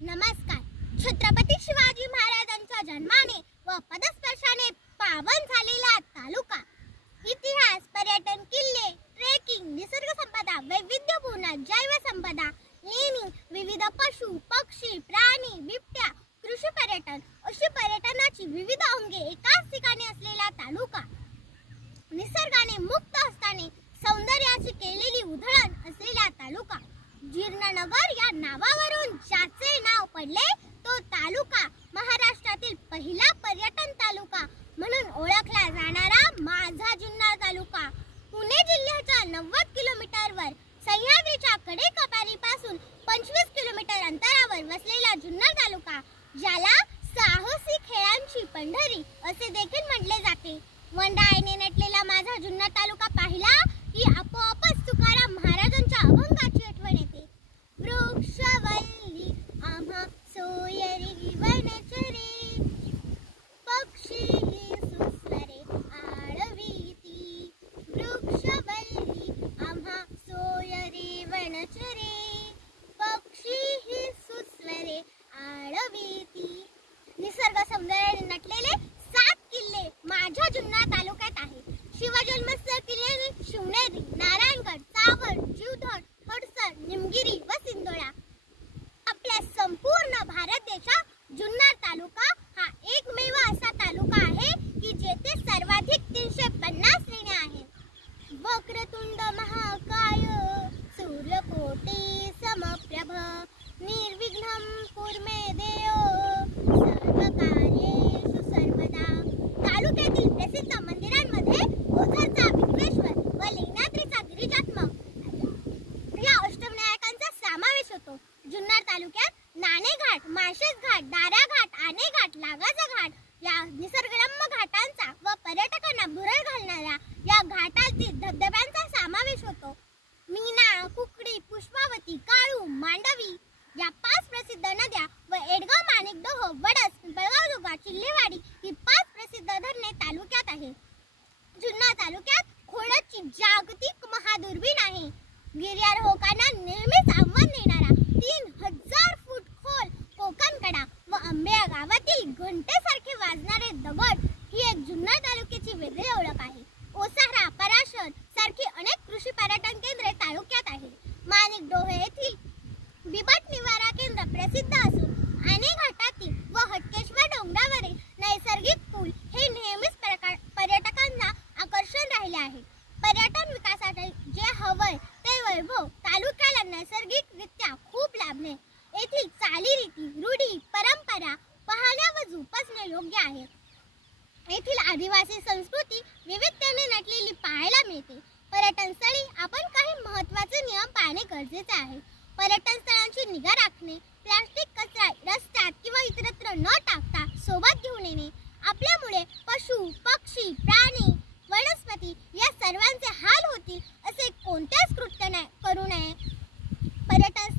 नमस्कार. छत्रपती शिवाजी महाराजांच्या जन्माने व पदस्पर्शाने पावन झालेला तालुका. इतिहास, पर्यटन, किल्ले, ट्रेकिंग, निसर्ग संपदा, वैविध्यपूर्ण जैव संपदा, लेणी, विविध पशु, पक्षी, प्राणी, बिबट्या, कृषी पर्यटन अशी पर्यटनाची विविध अंगे एकाच ठिकाणी असलेला तालुका. निसर्गाने मुक्त असताना सौंदर्याची केलेली उधळण असलेला तालुका. जीर्णनगर या नावावरून ज्याचे नाव पडले तो तालुका महाराष्ट्रातील पहिला पर्यटन तालुका म्हणून ओळखला जाणारा माझा जुन्नर तालुका. पुणे जिल्ह्याच्या 90 किलोमीटरवर सह्याद्रीच्या कडेकपारीपासून 25 किलोमीटर अंतरावर वसलेला जुन्नर तालुका, ज्याला साहसी खेळांची पंढरी असे देखील म्हटले जाते. वंडाळीने नटलेला माझा जुन्नर तालुका पाहिला की आपोआपच तुकाराम महाराजांच्या अभंगाची आठवण येते. वृक्षवल्ली आम्हा सोयरी वनचरे, पक्षी सुस्वरे आळवीती. वृक्षवल्ली आम्हा सोयरी वनचरे, पक्षी सुस्वरे आळवीती. निसर्ग सौंदर्याने नटलेले 7 किल्ले माझ्या जुन्नर तालुक्यात आहेत. शिवजन्मस्थळ किल्ले शिवनेरी, नारायणगड, चावड, जीवधन, हडसर, निमगिरी व सिंदोळा. आपल्या संपूर्ण भारत देशात जुन्नर तालुका हा एकमेव असा तालुका आहे की जेथे सर्वाधिक 350 लेण्या आहेत. वक्रतुंड महाकाय सूर्यकोटी समप्रभ निर्विघ्नं कुर्मे देव सर्वकार्येषु सर्वदा. तालुक्यातील प्रसिद्ध मंदिरांमध्ये ओझरचा विघ्नेश्वर व लेण्याद्रीचा गिरिजात्मक या अष्टविनायकांचा समावेश होतो. जुन्नर तालुक्यात नाणेघाट, माळशेज घाट, दारा घाट, आणे घाट, लागाचा घाट या निसर्गरम्य घाटांचा व पर्यटकांना भुरळ घालणाऱ्या या घाटातील धबधब्यांचा समावेश होतो. मीना, कुकडी, पुष्पावती, काळू, मांडवी या 5 प्रसिद्ध नद्या व एडगाव, माणिकडोह, वडस, पिंपळगाव, चिल्लेवाडी ही 5 प्रसिद्ध धरणे तालुक्यात आहेत. जुन्नर तालुक्यात खोडदची जागतिक महादुर्बीण आहे. गिर्यारोहकांना नेहमीच आव्हान देणारा 3000 फूट खोल कोकणकडा व आंबेया गावातील घंटेसारखे वाजणारे दगड ही एक जुन्नर तालुक्याची वेगळी ओळख आहे. ओसारा, पराशर सारखी अनेक कृषी पर्यटन केंद्रे तालुक्यात आहेत. माणिकडोह येथील बिबट निवारा केंद्र प्रसिद्ध असून आणे घाटातील व हटकेश्वर डोंगरावरील नैसर्गिक पूल हे नेहमीच पर्यटकांना आकर्षण राहिले आहे. पर्यटन विकासासाठी जे हवंय ते वैभव तालुक्याला नैसर्गिकरित्या खूप लाभले. येथील चालीरीती, रूढी, परंपरा पाहण्या व जोपासणे योग्य आहे. येथील आदिवासी संस्कृती विविधतेने नटलेली पाहायला मिळते. पर्यटन स्थळी आपण काही महत्त्वाचे नियम पाळणे गरजेचे आहे. पर्यटन स्थळांची निगा राखणे, प्लास्टिक कचरा रस्त्यात किंवा इतरत्र न टाकता सोबत घेऊन येणे. आपल्यामुळे पशु, पक्षी, प्राणी, वनस्पती या सर्वांचे हाल होतील असे कोणतेच कृत्य करू नये. पर्यटन